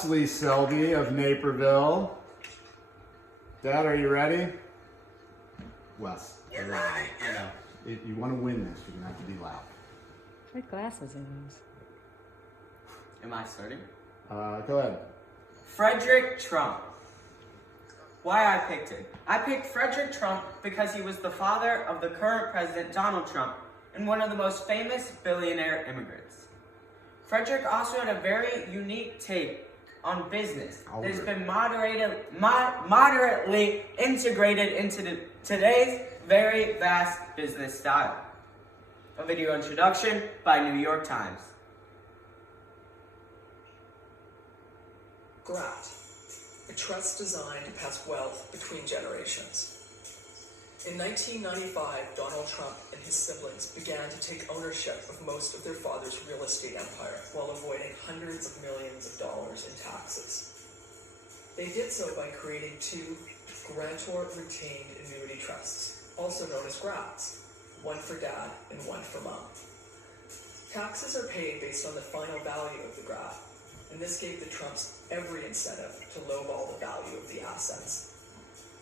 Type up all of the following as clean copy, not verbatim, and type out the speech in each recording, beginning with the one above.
Wesley Selby of Naperville. Dad, are you ready? Wes. You're ready. I know. You want to win this, you're going to have to be loud. What glasses are those? Am I starting? Go ahead. Frederick Trump. Why I picked him? I picked Frederick Trump because he was the father of the current president, Donald Trump, and one of the most famous billionaire immigrants. Frederick also had a very unique take on business that has been moderately integrated into today's very vast business style. A video introduction by New York Times. Graft, a trust designed to pass wealth between generations. In 1995, Donald Trump and his siblings began to take ownership of most of their father's real estate empire while avoiding hundreds of millions of dollars in taxes. They did so by creating two grantor retained annuity trusts, also known as grafts, one for dad and one for mom. Taxes are paid based on the final value of the graft, and this gave the Trumps every incentive to lowball the value of the assets.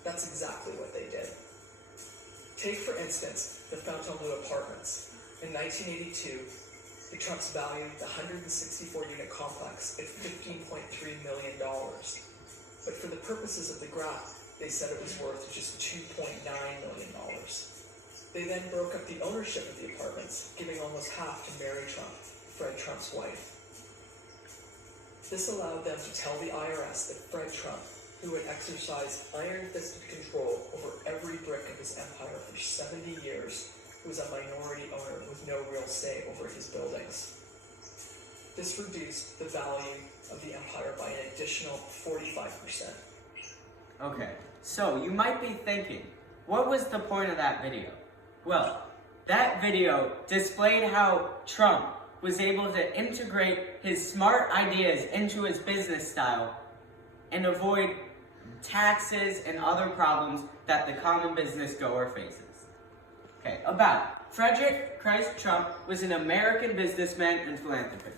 That's exactly what they did. Take, for instance, the Fontainebleau Apartments. In 1982, the Trumps valued the 164-unit complex at $15.3 million. But for the purposes of the graft, they said it was worth just $2.9 million. They then broke up the ownership of the apartments, giving almost half to Mary Trump, Fred Trump's wife. This allowed them to tell the IRS that Fred Trump, who had exercised iron-fisted control over every brick of his empire for 70 years, was a minority owner with no real say over his buildings. This reduced the value of the empire by an additional 45%. Okay, so you might be thinking, what was the point of that video? Well, that video displayed how Trump was able to integrate his smart ideas into his business style and avoid taxes and other problems that the common business goer faces. Okay, about Frederick Christ Trump was an American businessman and philanthropist.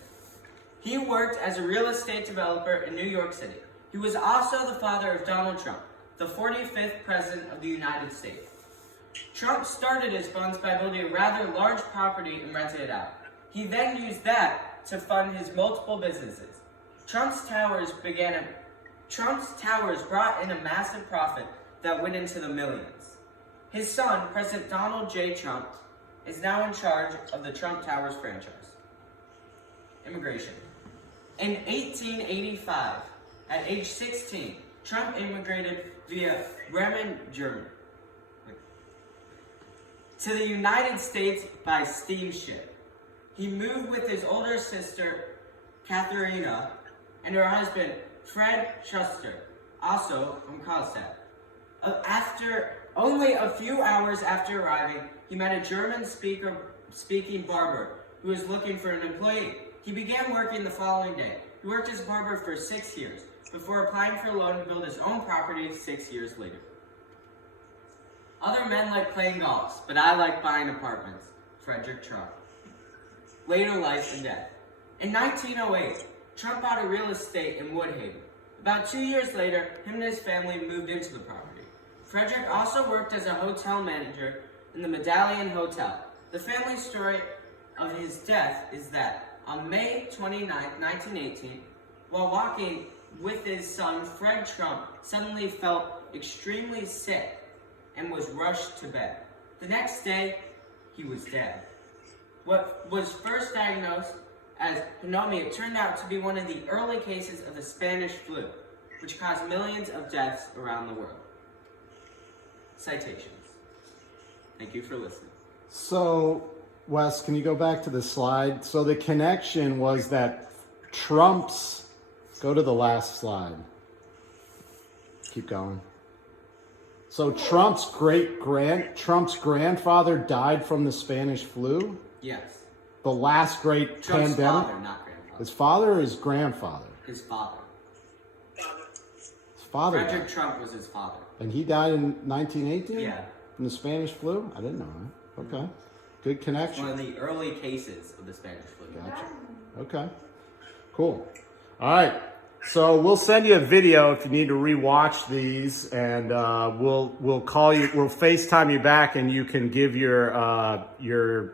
He worked as a real estate developer in New York City. He was also the father of Donald Trump, the 45th President of the United States. Trump started his funds by building a rather large property and renting it out. He then used that to fund his multiple businesses. Trump's Towers brought in a massive profit that went into the millions. His son, President Donald J. Trump, is now in charge of the Trump Towers franchise. Immigration. In 1885, at age 16, Trump immigrated via Bremen, Germany, to the United States by steamship. He moved with his older sister, Katharina, and her husband, Fred Schuster, also from Karlstadt. Only a few hours after arriving, he met a German-speaking barber who was looking for an employee. He began working the following day. He worked as a barber for 6 years, before applying for a loan to build his own property 6 years later. Other men like playing golf, but I like buying apartments. Frederick Trump. Later life and death. In 1908, Trump bought a real estate in Woodhaven. About 2 years later, him and his family moved into the property. Frederick also worked as a hotel manager in the Medallion Hotel. The family story of his death is that on May 29, 1918, while walking with his son, Fred Trump suddenly felt extremely sick and was rushed to bed. The next day, he was dead. What was first diagnosed as pneumonia turned out to be one of the early cases of the Spanish flu, which caused millions of deaths around the world. Citations. Thank you for listening. So, Wes, can you go back to the slide? So the connection was that Trump's, go to the last slide. Keep going. So Trump's grandfather died from the Spanish flu? Yes. The last great Trump's pandemic? father, not grandfather. His father or his grandfather? His father. His father Frederick died. Trump was his father. And he died in 1918? Yeah. From the Spanish flu? I didn't know that. Okay. Good connection. One of the early cases of the Spanish flu. Gotcha. Okay. Cool. All right. So we'll send you a video if you need to rewatch these, and we'll call you. We'll FaceTime you back, and you can give your